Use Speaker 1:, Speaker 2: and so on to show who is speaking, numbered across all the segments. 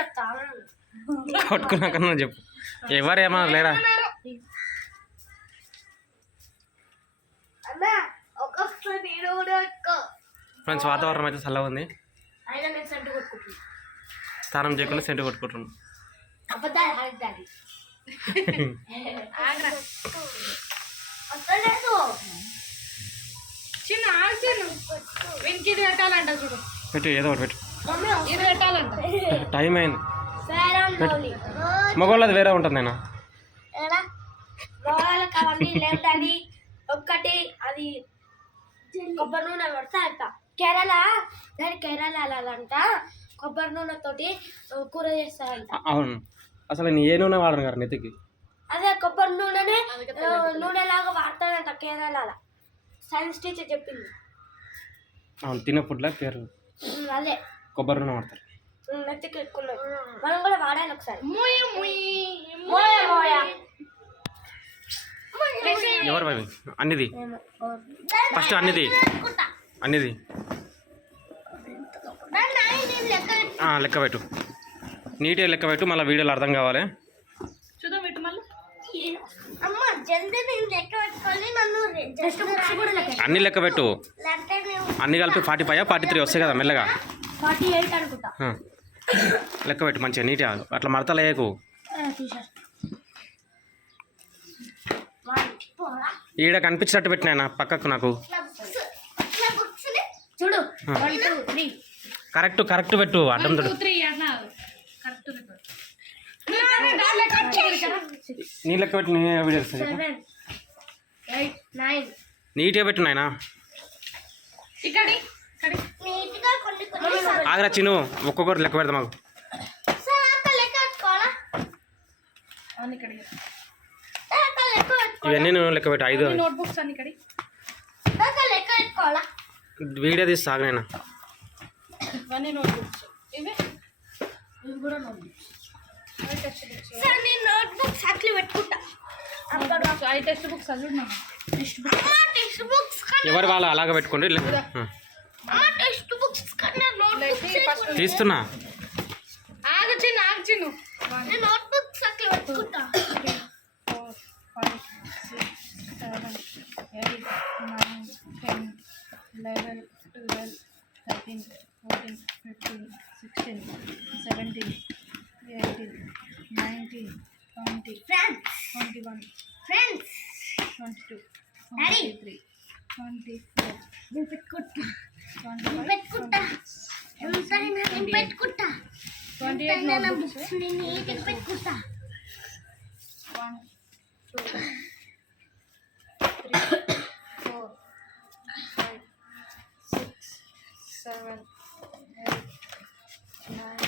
Speaker 1: చెప్తా.
Speaker 2: కొట్టుకున్నాక నువ్వు చెప్పు ఎవరేమన్నా లేరా?
Speaker 1: అన్నా ఒక్కొక్కసారి నేను కూడా కొట్టుకో
Speaker 2: ఫ్రెండ్స్ వాతావరణం అయితే చల్లగా ఉంది. స్నానం చేయకుండా సెంటు కొట్టుకుంటున్నాం.
Speaker 3: చిన్న పెట్టాలంట చూడు.
Speaker 2: పెట్టు ఏదో ఒకటి పెట్టు. టైం అయింది. మగవాళ్ళది వేరే ఉంటుంది నేను
Speaker 1: ఒక్కటి అది కొబ్బరి నూనె పడితే అయిపో కేరళ దాని కేరళలంట కొబ్బరి నూనె తోటి కూర చేస్తారంట.
Speaker 2: అవును. అసలు నేను ఏ నూనె వాడను కదా నెత్తికి?
Speaker 1: అదే కొబ్బరి నూనెనే ఆ, నూనెలాగా వాడతారంట కేరళ సైన్స్ టీచర్ చెప్పింది.
Speaker 2: అవును తినే ఫుడ్లో పేరు.
Speaker 1: ఉమ్, అదే.
Speaker 2: కొబ్బరి నూనె వాడతారు.
Speaker 1: ఉమ్, నెత్తికి ఎక్కున్నాం మనం కూడా వాడాలి ఒకసారి.
Speaker 3: ముయ్ ముయ్
Speaker 1: మోయ మోయ.
Speaker 2: ఎవరు బాబు? అన్నిది. ఫస్ట్ అన్నిది. అన్నిది. ఆ, లెక్క పెట్టు. నీట్గా లెక్క పెట్టు మళ్ళీ వీడియోలు అర్థం కావాలి.
Speaker 3: చూద్దాం పెట్టు మళ్ళీ.
Speaker 2: అన్ని లెక్క పెట్టు. అన్ని కలిపి ఫార్టీ ఫైవ్ ఫార్టీ త్రీ వస్తాయి కదా మెల్లగా.
Speaker 1: ఫార్టీ ఎయిట్ అనుకుంటా.
Speaker 2: ఆ. లెక్క పెట్టు మంచిగా నీట్గా అట్లా మడతలు వేయకు.
Speaker 1: టీషర్ట్ వన్ పోరా.
Speaker 2: ఈడ కనిపించినట్టు పెట్టినా పక్కకు నాకు.
Speaker 1: చూడు.
Speaker 2: కరెక్ట్ కరెక్ట్ పెట్టు అడ్డం
Speaker 3: కరెక్ట్
Speaker 2: నీ లెక్క పెట్టి నేను నీట్గా పెట్టు నాయనా
Speaker 3: ఇక్కడి ఇక్కడి
Speaker 1: నీట్గా కొన్ని కొన్ని
Speaker 2: ఆగరా చిను ఒక్కొక్కరు లెక్క పెడతా మాకు. ఇవన్నీ నువ్వు లెక్క పెట్టు ఐదు. వీడియో తీసి
Speaker 1: సార్ నేను
Speaker 2: ఎవరు వాళ్ళు అలాగ పెట్టుకోండి లెక్క ఆ.
Speaker 1: అమ్మ టెక్స్ట్ బుక్స్ కన్నా నోట్ బుక్స్
Speaker 3: ఫస్ట్
Speaker 2: తీస్తున్నా
Speaker 3: ఆగు చిన్న ఆగు చిన్ను
Speaker 1: నేను నోట్ బుక్స్ అట్లా పెట్టుకుంటా
Speaker 3: four five six seven eight nine ten eleven twelve thirteen fourteen fifteen sixteen seventeen eighteen nineteen twenty
Speaker 1: friends
Speaker 3: twenty one
Speaker 1: friends
Speaker 3: twenty two. Twenty three twenty four
Speaker 1: పెట్టుకుంటా
Speaker 3: twenty
Speaker 1: పెట్టుకుంటా పెట్టుకుంటా. పెట్టుకుంటా.
Speaker 3: One two three four five six seven eight nine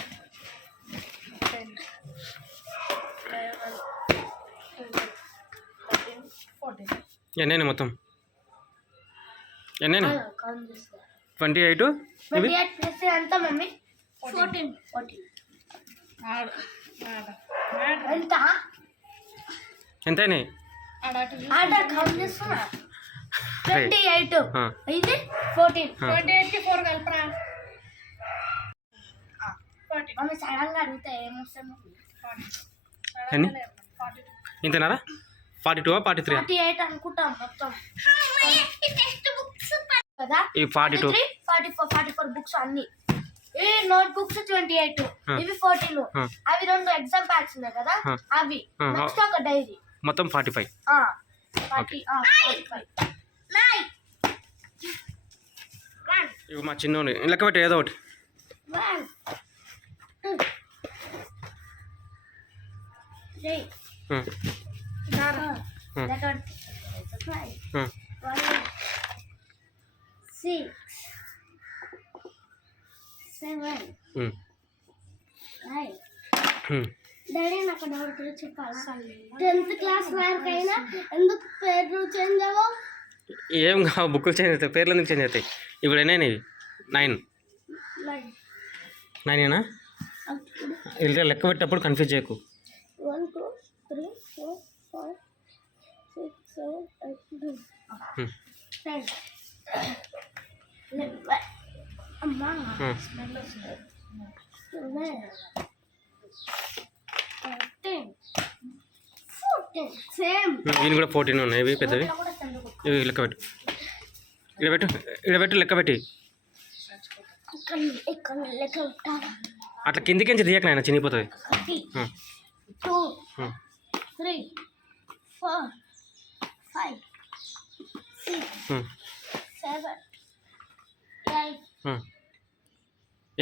Speaker 3: ten eleven twelve thirteen fourteen.
Speaker 2: ఎన్నైనా మొత్తం? ఎన్నైనా? Twenty eight
Speaker 1: eight
Speaker 2: ఎంతైనాయి
Speaker 1: twenty eight. ఇది fourteen.
Speaker 3: Twenty ఎయిట్కి ఫోర్ కలపరా. ఫార్టీ
Speaker 1: మమ్మీ సడన్గా అడిగితే ఏమొస్తాను
Speaker 2: ఎన్ని?
Speaker 3: Forty
Speaker 2: ఇంతేనారా? Forty two forty three
Speaker 1: forty eight అనుకుంటాం మొత్తం. కదా?
Speaker 2: ఈ forty two
Speaker 1: forty four forty four books అన్ని. ఈ నోట్ బుక్స్ ట్వంటీ ఎయిట్. ఇవి ఫోర్టీన్. అవి రెండు ఎగ్జామ్ ప్యాక్స్ ఉన్నాయి కదా. అవి. నెక్స్ట్ ఒక డైరీ
Speaker 2: మొత్తం ఫార్టీ ఫైవ్
Speaker 1: ఫార్టీ ఫైవ్
Speaker 2: ఇవి మా చిన్నోని. లెక్క పెట్టు ఏదో ఒకటి. ఆ.
Speaker 1: Six seven
Speaker 2: um,
Speaker 1: nine
Speaker 2: um.
Speaker 1: Daddy నాకు డౌట్ చెప్పాలా? టెన్త్ క్లాస్ వరకు అయినా ఎందుకు పేరు చేంజ్ అవ్వవు?
Speaker 2: ఏం కావు బుక్కులు చేంజ్ అవుతాయి పేర్లు ఎందుకు చేంజ్ అవుతాయి? ఇప్పుడు ఎన్నైనా ఇవి నైన్ నైనేనా ఇలా లెక్క పెట్టేటప్పుడు కన్ఫ్యూజ్ చేయకు.
Speaker 1: One two three four five six seven eight nine
Speaker 2: వీని కూడా ఫోర్టీన్ ఉన్నాయి ఇవి పెద్దవి. ఇవి లెక్క పెట్టు. ఇక్కడ పెట్టు ఇక్కడ పెట్టు లెక్క పెట్టి. అట్లా కిందికించి తీయక నాయన చినిగిపోతుంది.
Speaker 1: Five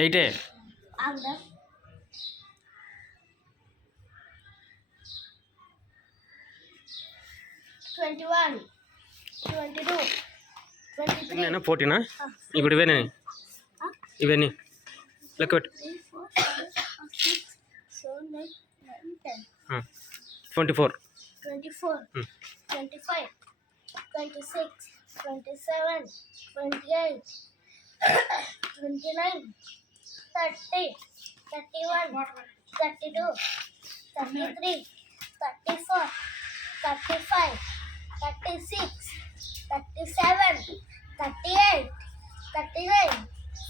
Speaker 1: eight? Twenty one twenty two
Speaker 2: నేను ఫోర్టీనా? ఇప్పుడు ఇవేనే ఇవన్నీ. లెక్క పెట్టు. Twenty four.
Speaker 1: Twenty four twenty five twenty six twenty seven twenty eight twenty nine thirty thirty one thirty two thirty three thirty four thirty five thirty six thirty seven thirty eight thirty nine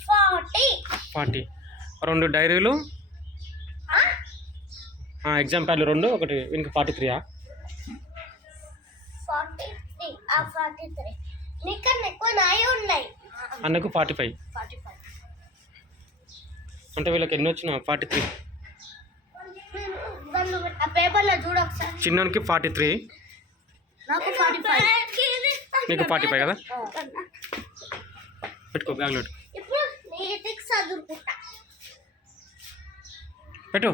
Speaker 1: forty.
Speaker 2: Forty. రెండు డైరీలు? Exam ప్యాడ్లు రెండు ఒకటి వీనికి forty త్రీయా?
Speaker 1: Forty three ఆ forty three. నీకన్నా ఎక్కువ నాయే ఉన్నాయి.
Speaker 2: అన్నకు ఫార్టీ ఫైవ్.
Speaker 1: Forty five.
Speaker 2: అంటే వీళ్ళకి ఎన్ని వచ్చినా ఫార్టీ త్రీ
Speaker 1: దాన్ని
Speaker 2: చిన్నోనికి ఫార్టీ త్రీ
Speaker 1: ఫైవ్
Speaker 2: నీకు ఫార్టీ ఫైవ్ కదా? పెట్టుకో బ్యాగ్లో పెట్టు.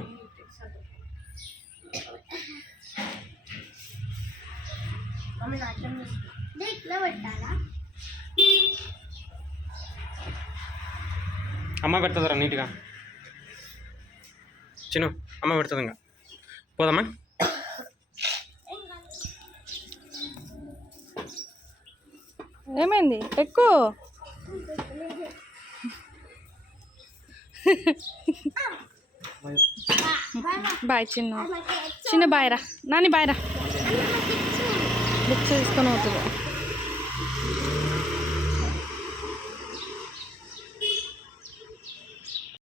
Speaker 2: అమ్మ పెడతారా నీట్గా. చిన్న అమ్మ పెడుతుంది ఇంకా. పోదమ్మా
Speaker 3: ఏమైంది? ఎక్కువ బాయ్ చిన్న. చిన్న బాయ్ రా. నాని బాయ్ రా. బుక్స్ తీసుకొని అవుతుంది